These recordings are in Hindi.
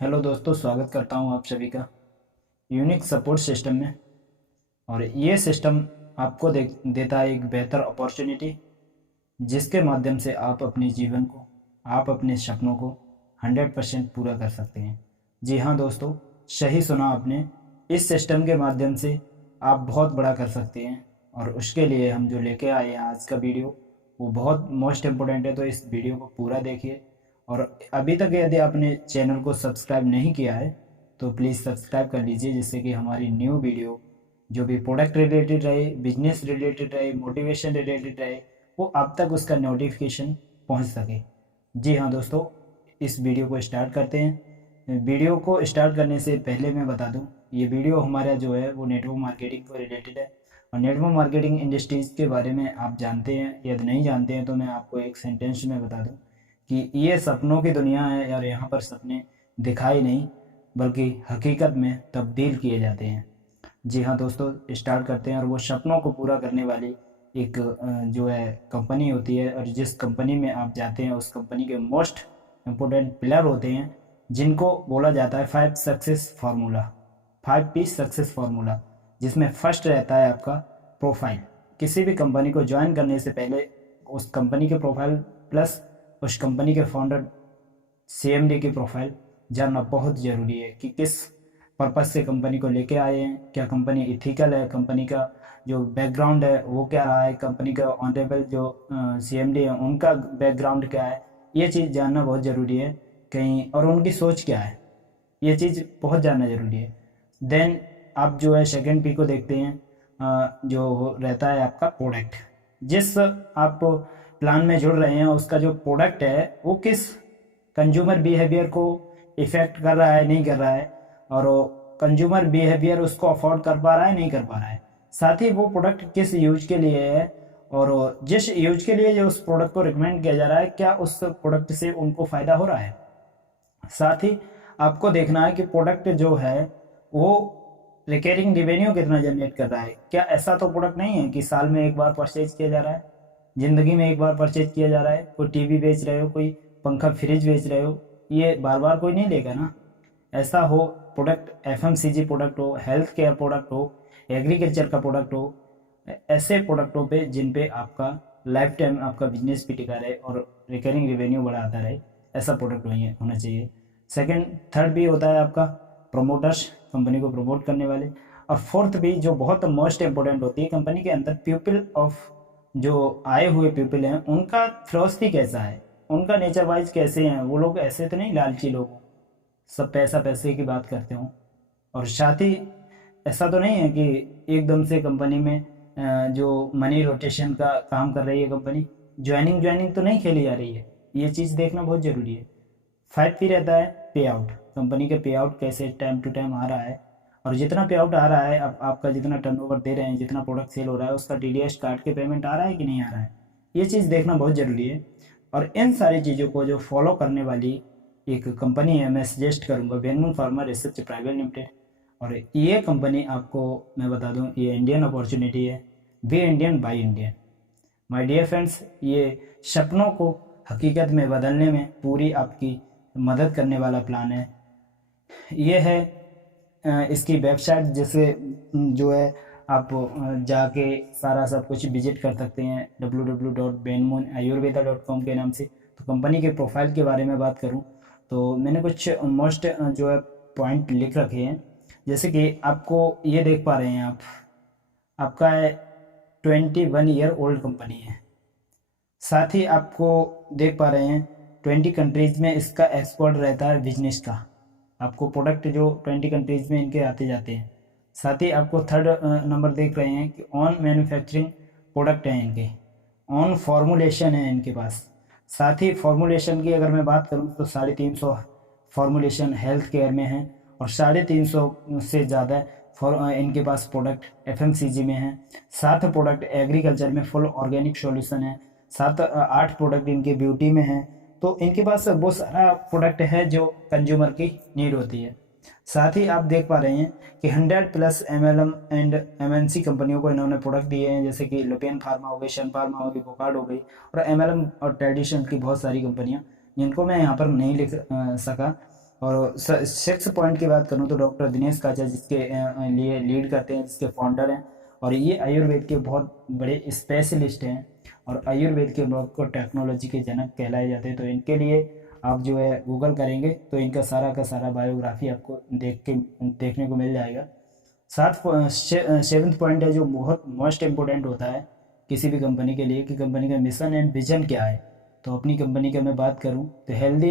हेलो दोस्तों, स्वागत करता हूं आप सभी का यूनिक सपोर्ट सिस्टम में। और ये सिस्टम आपको देता है एक बेहतर अपॉर्चुनिटी, जिसके माध्यम से आप अपने जीवन को, आप अपने सपनों को 100% पूरा कर सकते हैं। जी हाँ दोस्तों, सही सुना आपने। इस सिस्टम के माध्यम से आप बहुत बड़ा कर सकते हैं। और उसके लिए हम जो लेके आए हैं आज का वीडियो, वो बहुत मोस्ट इम्पोर्टेंट है। तो इस वीडियो को पूरा देखिए। और अभी तक यदि आपने चैनल को सब्सक्राइब नहीं किया है तो प्लीज़ सब्सक्राइब कर लीजिए, जिससे कि हमारी न्यू वीडियो जो भी प्रोडक्ट रिलेटेड रहे, बिजनेस रिलेटेड रहे, मोटिवेशन रिलेटेड रहे, वो आप तक उसका नोटिफिकेशन पहुंच सके। जी हाँ दोस्तों, इस वीडियो को स्टार्ट करते हैं। वीडियो को स्टार्ट करने से पहले मैं बता दूं, ये वीडियो हमारा जो है वो नेटवर्क मार्केटिंग को रिलेटेड है। और नेटवर्क मार्केटिंग इंडस्ट्रीज़ के बारे में आप जानते हैं, यदि नहीं जानते हैं तो मैं आपको एक सेंटेंस में बता दूं कि ये सपनों की दुनिया है। और यहाँ पर सपने दिखाई नहीं बल्कि हकीकत में तब्दील किए जाते हैं। जी हाँ दोस्तों, स्टार्ट करते हैं। और वो सपनों को पूरा करने वाली एक जो है कंपनी होती है। और जिस कंपनी में आप जाते हैं उस कंपनी के मोस्ट इम्पोर्टेंट पिलर होते हैं, जिनको बोला जाता है 5 सक्सेस फार्मूला, जिसमें फर्स्ट रहता है आपका प्रोफाइल। किसी भी कंपनी को ज्वाइन करने से पहले उस कंपनी के प्रोफाइल प्लस उस कंपनी के फाउंडर CMD की प्रोफाइल जानना बहुत ज़रूरी है कि किस पर्पज़ से कंपनी को लेके आए हैं, क्या कंपनी इथिकल है, कंपनी का जो बैकग्राउंड है वो क्या रहा है, कंपनी का ऑनरेबल जो CMD है उनका बैकग्राउंड क्या है। ये चीज़ जानना बहुत ज़रूरी है कहीं, और उनकी सोच क्या है, ये चीज़ बहुत जानना ज़रूरी है। देन आप जो है सेकेंड P को देखते हैं, जो रहता है आपका प्रोडक्ट। जिस आप प्लान में जुड़ रहे हैं उसका जो प्रोडक्ट है वो किस कंज्यूमर बिहेवियर को इफ़ेक्ट कर रहा है, नहीं कर रहा है, और कंज्यूमर बिहेवियर उसको अफोर्ड कर पा रहा है, नहीं कर पा रहा है। साथ ही वो प्रोडक्ट किस यूज के लिए है, और जिस यूज के लिए जो उस प्रोडक्ट को रिकमेंड किया जा रहा है, क्या उस प्रोडक्ट से उनको फ़ायदा हो रहा है। साथ ही आपको देखना है कि प्रोडक्ट जो है वो रिकरिंग रिवेन्यू कितना जनरेट कर रहा है। क्या ऐसा तो प्रोडक्ट नहीं है कि साल में एक बार परचेज किया जा रहा है, ज़िंदगी में एक बार परचेज किया जा रहा है। कोई टीवी बेच रहे हो, कोई पंखा फ्रिज बेच रहे हो, ये बार बार कोई नहीं लेगा ना। ऐसा हो प्रोडक्ट, FMCG प्रोडक्ट हो, हेल्थ केयर प्रोडक्ट हो, एग्रीकल्चर का प्रोडक्ट हो, ऐसे प्रोडक्टों पे जिन पे आपका लाइफ टाइम आपका बिजनेस भी टिका रहे और रिकरिंग रिवेन्यू बड़ा आता रहे, ऐसा प्रोडक्ट होना चाहिए। सेकंड, थर्ड भी होता है आपका प्रमोटर्स, कंपनी को प्रमोट करने वाले। और फोर्थ भी जो बहुत मोस्ट इंपॉर्टेंट होती है, कंपनी के अंदर पीपल ऑफ जो आए हुए पीपल हैं उनका फिलॉसफी कैसा है, उनका नेचर वाइज कैसे हैं। वो लोग ऐसे तो नहीं लालची लोग सब पैसा पैसे की बात करते हों। और साथ ही ऐसा तो नहीं है कि एकदम से कंपनी में जो मनी रोटेशन का काम कर रही है कंपनी, ज्वाइनिंग तो नहीं खेली जा रही है। ये चीज़ देखना बहुत ज़रूरी है। 5P रहता है पे आउट, कंपनी के पे आउट कैसे टाइम टू टाइम आ रहा है, और जितना पे आउट आ रहा है, आपका जितना टर्नओवर दे रहे हैं, जितना प्रोडक्ट सेल हो रहा है, उसका TDS काट के पेमेंट आ रहा है कि नहीं आ रहा है। ये चीज़ देखना बहुत ज़रूरी है। और इन सारी चीज़ों को जो फॉलो करने वाली एक कंपनी है, मैं सजेस्ट करूँगा बेनमुन फार्मा रिसर्च प्राइवेट लिमिटेड। और ये कंपनी आपको मैं बता दूँ, ये इंडियन अपॉर्चुनिटी है। Be Indian buy Indian. My dear friends, ये सपनों को हकीकत में बदलने में पूरी आपकी मदद करने वाला प्लान है। ये है इसकी वेबसाइट, जिसे जो है आप जाके सारा सब कुछ विजिट कर सकते हैं www.benmoonayurveda.com के नाम से। तो कंपनी के प्रोफाइल के बारे में बात करूं तो मैंने कुछ मोस्ट जो है पॉइंट लिख रखे हैं। जैसे कि आपको ये देख पा रहे हैं आप, आपका 21 ईयर ओल्ड कंपनी है। साथ ही आपको देख पा रहे हैं 20 कंट्रीज़ में इसका एक्सपोर्ट रहता है बिजनेस का। आपको प्रोडक्ट जो 20 कंट्रीज़ में इनके आते जाते हैं। साथ ही आपको थर्ड नंबर देख रहे हैं कि ऑन मैन्युफैक्चरिंग प्रोडक्ट हैं इनके, ऑन फॉर्मुलेशन है इनके पास। साथ ही फॉर्मुलेशन की अगर मैं बात करूं तो 350 फॉर्मुलेशन हेल्थ केयर में है, और 350 से ज़्यादा इनके पास प्रोडक्ट FMCG में है। 7 प्रोडक्ट एग्रीकल्चर में फुल ऑर्गेनिक सॉल्यूशन है। 8 प्रोडक्ट इनके ब्यूटी में है। तो इनके पास वो सारा प्रोडक्ट है जो कंज्यूमर की नीड होती है। साथ ही आप देख पा रहे हैं कि 100+ MLM एंड MNC कंपनियों को इन्होंने प्रोडक्ट दिए हैं, जैसे कि लुपियन फार्मा हो गई, शन फार्मा हो गई, बोकार्ड हो गई, और MLM और ट्रेडिशनल की बहुत सारी कंपनियां, जिनको मैं यहाँ पर नहीं लिख सका। और 6 पॉइंट की बात करूँ तो डॉक्टर दिनेश काचा जिसके लिए लीड करते हैं, जिसके फाउंडर हैं, और ये आयुर्वेद के बहुत बड़े स्पेशलिस्ट हैं और आयुर्वेद के लोग को टेक्नोलॉजी के जनक कहलाए जाते हैं। तो इनके लिए आप जो है गूगल करेंगे तो इनका सारा का सारा बायोग्राफी आपको देखने को मिल जाएगा। 7th पॉइंट है जो बहुत मोस्ट इम्पोर्टेंट होता है किसी भी कंपनी के लिए कि कंपनी का मिशन एंड विजन क्या है। तो अपनी कंपनी का मैं बात करूं तो healthy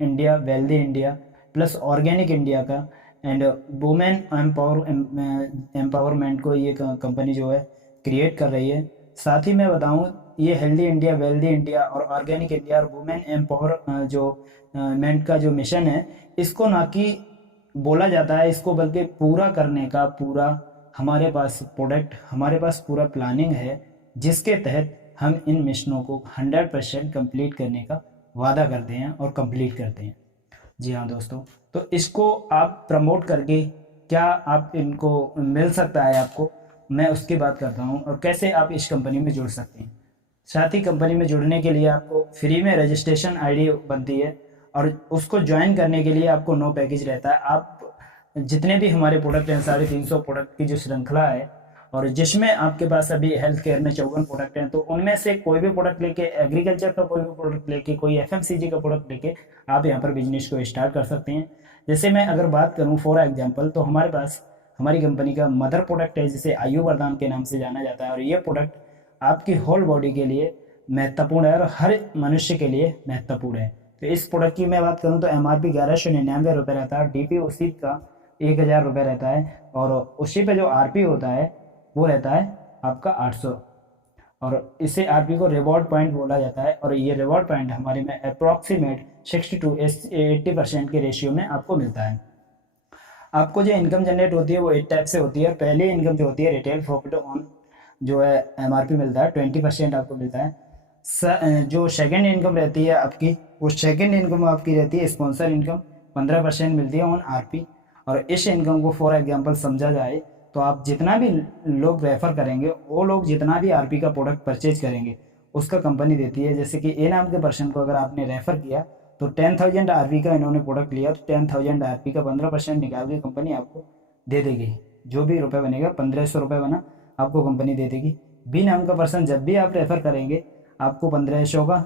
India, wealthy India plus organic India का एंड वुमेन एम्पावरमेंट को ये कंपनी जो है क्रिएट कर रही है। साथ ही मैं बताऊं ये हेल्दी इंडिया, वेल्दी इंडिया और ऑर्गेनिक इंडिया और वुमेन एम्पावर जो मेंट का जो मिशन है, इसको ना कि बोला जाता है इसको, बल्कि पूरा करने का पूरा हमारे पास प्रोडक्ट, हमारे पास पूरा प्लानिंग है जिसके तहत हम इन मिशनों को 100% कंप्लीट करने का वादा करते हैं और कंप्लीट करते हैं। जी हाँ दोस्तों, तो इसको आप प्रमोट करके क्या आप इनको मिल सकता है आपको, मैं उसकी बात करता हूँ और कैसे आप इस कंपनी में जुड़ सकते हैं। साथ ही कंपनी में जुड़ने के लिए आपको फ्री में रजिस्ट्रेशन आईडी बनती है और उसको ज्वाइन करने के लिए आपको नो पैकेज रहता है। आप जितने भी हमारे प्रोडक्ट हैं, 350 प्रोडक्ट की जो श्रृंखला है और जिसमें आपके पास अभी हेल्थ केयर में 54 प्रोडक्ट हैं, तो उनमें से कोई भी प्रोडक्ट लेके, एग्रीकल्चर का कोई भी प्रोडक्ट लेके, कोई एफएमसीजी का प्रोडक्ट लेके आप यहाँ पर बिजनेस को स्टार्ट कर सकते हैं। जैसे मैं अगर बात करूँ फॉर एग्जाम्पल, तो हमारे पास हमारी कंपनी का मदर प्रोडक्ट है जिसे आयु वरदान के नाम से जाना जाता है और ये प्रोडक्ट आपकी होल बॉडी के लिए महत्वपूर्ण है और हर मनुष्य के लिए महत्वपूर्ण है। तो इस प्रोडक्ट की मैं बात करूँ तो MRP 1199 रुपये रहता है, DP उसी का 1000 रुपये रहता है और उसी पे जो RP होता है वो रहता है आपका 800 और इसे RP को रिवॉर्ड पॉइंट बोला जाता है और ये रिवॉर्ड पॉइंट हमारे में अप्रॉक्सीमेट 60 to 80% के रेशियो में आपको मिलता है। आपको जो इनकम जनरेट होती है वो 8 टाइप से होती है। पहली इनकम जो होती है रिटेल प्रॉफिट ऑन जो है MRP मिलता है, 20% आपको मिलता है। जो सेकेंड इनकम रहती है आपकी, वो सेकेंड इनकम आपकी रहती है स्पॉन्सर इनकम, 15% मिलती है ऑन RP। और इस इनकम को फॉर एग्जांपल समझा जाए तो आप जितना भी लोग रेफर करेंगे, वो लोग जितना भी RP का प्रोडक्ट परचेज करेंगे उसका कंपनी देती है। जैसे कि A नाम के पर्सन को अगर आपने रेफर किया तो 10,000 RP का इन्होंने प्रोडक्ट लिया तो 10,000 RP का 15% निकाल के कंपनी आपको दे देगी। जो भी रुपये बनेगा, 1500 रुपये बना, आपको कंपनी दे देगी। B नाम का पर्सन जब भी आप रेफर करेंगे आपको 1500 का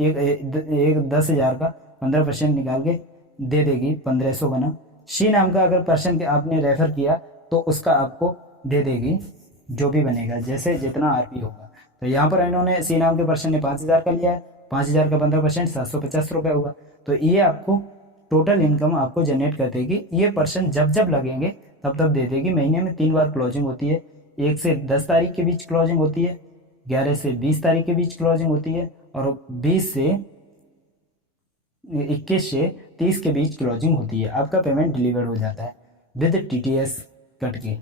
एक 10,000 का 15% निकाल के दे देगी, 1500 बना। C नाम का अगर पर्सन के आपने रेफर किया तो उसका आपको दे देगी जो भी बनेगा, जैसे जितना RP होगा। तो यहाँ पर इन्होंने C नाम के पर्सन ने 5,000 का लिया है, 5,000 का 15% 750 रुपये होगा। तो ये आपको टोटल इनकम आपको जनरेट कर देगी। ये पर्सन जब जब लगेंगे तब तब दे देगी। महीने में 3 बार क्लोजिंग होती है, 1 से 10 तारीख के बीच क्लोजिंग होती है, 11 से 20 तारीख के बीच क्लोजिंग होती है और 21 से 30 के बीच क्लोजिंग होती है। आपका पेमेंट डिलीवर हो जाता है विद TTS कट के।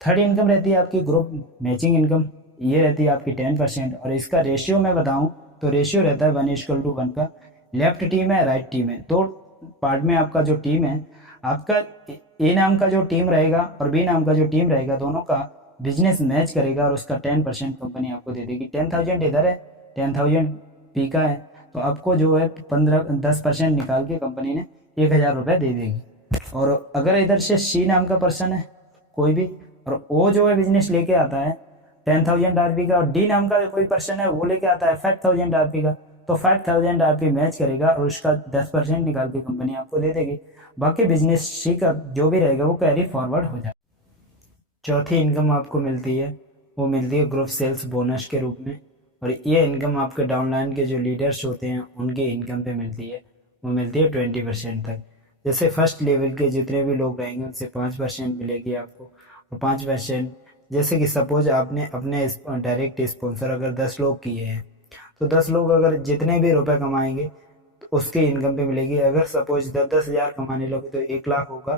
थर्ड इनकम रहती है आपकी ग्रुप मैचिंग इनकम, ये रहती है आपकी 10% और इसका रेशियो मैं बताऊं तो रेशियो रहता है 1:1 का। लेफ्ट टीम है, राइट टीम है, दो पार्ट में आपका जो टीम है, आपका A नाम का जो टीम रहेगा और B नाम का जो टीम रहेगा, दोनों का बिजनेस मैच करेगा और उसका 10% कंपनी आपको दे देगी। 10,000 इधर है, 10,000 B का है, तो आपको जो है 10% निकाल के कंपनी ने 1,000 रुपये दे देगी। और अगर इधर से C नाम का पर्सन है कोई भी और वो जो है बिजनेस लेके आता है 10,000 RP का और D नाम का कोई पर्सन है वो लेके आता है 5,000 RP का, तो 5,000 RP मैच करेगा और उसका 10% निकाल के कंपनी आपको दे देगी। बाकी बिजनेस C का जो भी रहेगा वो कैरी फॉरवर्ड हो जाए। चौथी इनकम आपको मिलती है वो मिलती है ग्रुप सेल्स बोनस के रूप में और ये इनकम आपके डाउनलाइन के जो लीडर्स होते हैं उनकी इनकम पे मिलती है, वो मिलती है 20% तक। जैसे फर्स्ट लेवल के जितने भी लोग रहेंगे उनसे 5% मिलेगी आपको और 5% जैसे कि सपोज आपने अपने डायरेक्ट स्पॉन्सर अगर 10 लोग किए हैं तो 10 लोग अगर जितने भी रुपए कमाएंगे तो उसके इनकम पे मिलेगी। अगर सपोज 10-10 हज़ार कमाने लगे तो 1 लाख होगा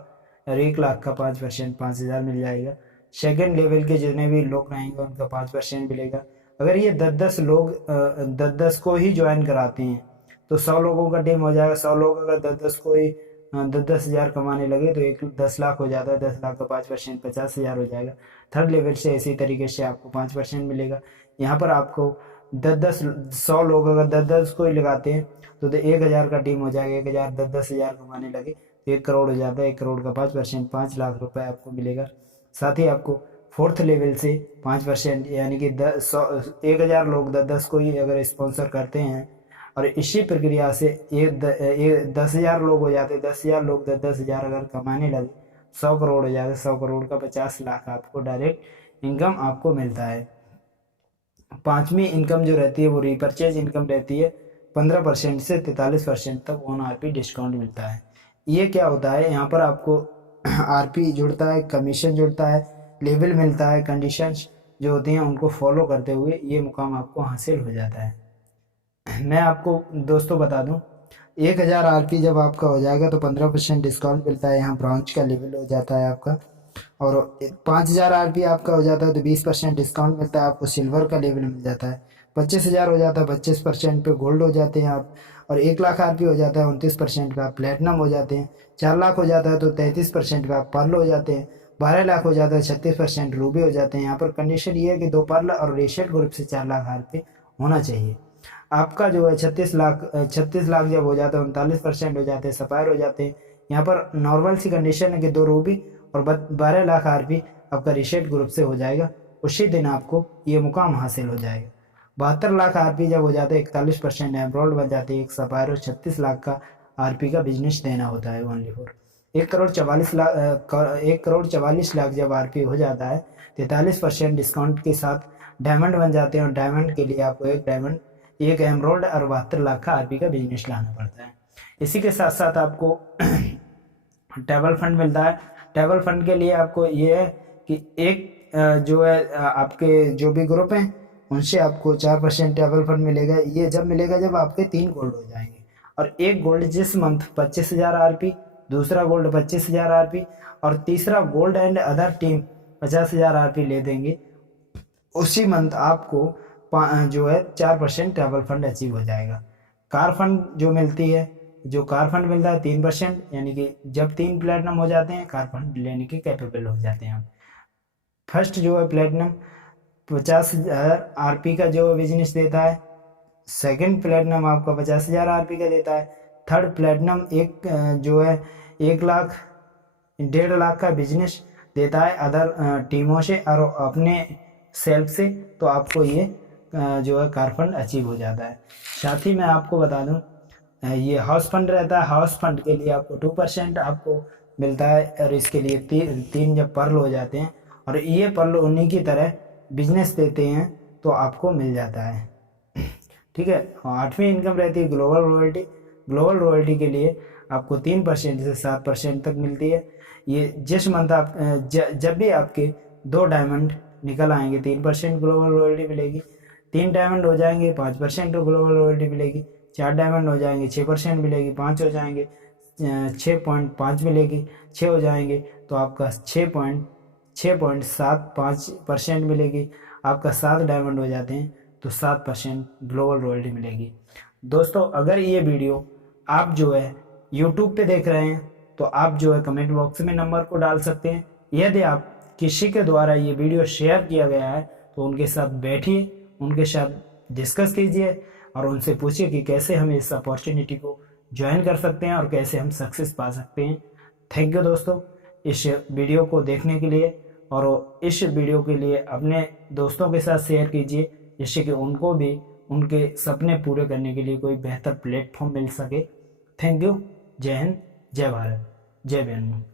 और 1 लाख का 5% 5,000 मिल जाएगा। सेकेंड लेवल के जितने भी लोग रहेंगे उनका 5% मिलेगा। अगर ये 10-10 लोग 10-10 को ही ज्वाइन कराते हैं तो 100 लोगों का टीम हो जाएगा। 100 लोग अगर 10-10 को ही 10-10 हज़ार कमाने लगे तो 10 लाख हो जाता है। 10 लाख का 5% 50,000 हो जाएगा। थर्ड लेवल से इसी तरीके से आपको 5% मिलेगा। यहाँ पर आपको 10-10 100 लोग अगर 10-10 को ही लगाते हैं तो 1,000 का टीम हो जाएगा, 1,000 10-10 हज़ार कमाने लगे तो 1 करोड़ हो जाता है। 1 करोड़ का 5% 5 लाख रुपए आपको मिलेगा। साथ ही आपको फोर्थ लेवल से 5% यानी कि 1,000 लोग 10-10 को ही अगर स्पॉन्सर करते हैं और इसी प्रक्रिया से 10,000 लोग हो जाते हैं, 10,000 लोग 10-10 हज़ार अगर कमाने लगे 100 करोड़ हो जाते हैं। 100 करोड़ का 50 लाख आपको डायरेक्ट इनकम आपको मिलता है। पांचवी इनकम जो रहती है वो रीपरचेज इनकम रहती है। 15% से 43% तक ऑन आरपी डिस्काउंट मिलता है। ये क्या होता है, यहाँ पर आपको आरपी जुड़ता है, कमीशन जुड़ता है, लेवल मिलता है, कंडीशंस जो होती हैं उनको फॉलो करते हुए ये मुकाम आपको हासिल हो जाता है। मैं आपको दोस्तों बता दूं, 1,000 आरपी जब आपका हो जाएगा तो 15% डिस्काउंट मिलता है। यहाँ ब्रांच का लेवल हो जाता है आपका। और 5,000 आरपी आपका हो जाता है तो 20% डिस्काउंट मिलता है आपको, सिल्वर का लेवल मिल जाता है। 25,000 हो जाता है 25% पे गोल्ड हो जाते हैं आप। और 1 लाख आरपी हो जाता है 29% पे आप प्लेटिनम हो जाते हैं। 4 लाख हो जाता है तो 33% पे आप पर्ल हो जाते हैं। 12 लाख हो जाता है 36% रूबी हो जाते हैं। यहाँ पर कंडीशन ये है कि 2 पर्ल और रेशेड ग्रुप से 4 लाख आरपी होना चाहिए। आपका जो है 36 लाख जब हो जाता है 39% हो जाते हैं, सफायर हो जाते हैं। यहाँ पर नॉर्मल सी कंडीशन है कि 2 रूबी और 12 लाख आरपी आपका रिशेड ग्रुप से हो जाएगा। उसी दिन आपको ये मुकाम हासिल हो जाएगा। 72 लाख आरपी जब हो जाते हैं 41% एमरोल्ड बन जाते हैं एक सफायर और 36 लाख का आरपी का बिजनेस देना होता है ओनली फॉर 1 करोड़ 44 लाख जब आरपी हो जाता है 43% डिस्काउंट के साथ डायमंड बन जाते हैं। और डायमंड के लिए आपको एक डायमंड, एक एमरोल्ड और 72 लाख का आरपी का बिजनेस लाना पड़ता है। इसी के साथ साथ आपको टेबल फंड मिलता है। टेबल फंड के लिए आपको ये है कि एक जो है आपके जो भी ग्रुप हैं उनसे आपको 4% टेबल फंड मिलेगा। ये जब मिलेगा जब आपके 3 गोल्ड हो जाएंगे। और एक गोल्ड जिस मंथ 25,000 आरपी, दूसरा गोल्ड 25,000 आरपी और तीसरा gold and other team 50,000 RP ले देंगे, उसी मंथ आपको जो है 4% टेबल फंड अचीव हो जाएगा। कार फंड जो मिलती है, जो कार फंड मिलता है 3%, यानी कि जब 3 प्लेटिनम हो जाते हैं कार फंड लेने के कैपेबल हो जाते हैं हम। फर्स्ट जो है प्लेटिनम 50,000 आरपी का जो बिजनेस देता है। सेकंड प्लेटिनम आपका 50,000 आरपी का देता है। थर्ड प्लेटिनम जो है 1 लाख 1.5 लाख का बिजनेस देता है अदर टीमों से और अपने सेल्फ से, तो आपको ये जो है कार फंड अचीव हो जाता है। साथ ही मैं आपको बता दूं ये हाउस फंड रहता है। हाउस फंड के लिए आपको 2% आपको मिलता है और इसके लिए 3 जब पर्ल हो जाते हैं और ये पर्ल उन्हीं की तरह बिजनेस देते हैं तो आपको मिल जाता है। ठीक है। 8वीं इनकम रहती है ग्लोबल रॉयल्टी। ग्लोबल रॉयल्टी के लिए आपको 3% से 7% तक मिलती है। ये जिस मंथ आप जब भी आपके 2 डायमंड निकल आएंगे 3% ग्लोबल रॉयल्टी मिलेगी। 3 डायमंड हो जाएंगे 5% ग्लोबल रॉयल्टी मिलेगी। 4 डायमंड हो जाएंगे 6% मिलेगी। 5 हो जाएंगे 6.5 मिलेगी। 6 हो जाएंगे तो आपका 6.75% मिलेगी। आपका 7 डायमंड हो जाते हैं तो 7% ग्लोबल रॉयल्टी मिलेगी। दोस्तों अगर ये वीडियो आप जो है यूट्यूब पे देख रहे हैं तो आप जो है कमेंट बॉक्स में नंबर को डाल सकते हैं। यदि आप किसी के द्वारा ये वीडियो शेयर किया गया है तो उनके साथ बैठिए, उनके साथ डिस्कस कीजिए और उनसे पूछिए कि कैसे हम इस अपॉर्चुनिटी को ज्वाइन कर सकते हैं और कैसे हम सक्सेस पा सकते हैं। थैंक यू दोस्तों इस वीडियो को देखने के लिए, और इस वीडियो के लिए अपने दोस्तों के साथ शेयर कीजिए जिससे कि उनको भी उनके सपने पूरे करने के लिए कोई बेहतर प्लेटफॉर्म मिल सके। Thank you. जय हिंद, जय भारत, जय बहन।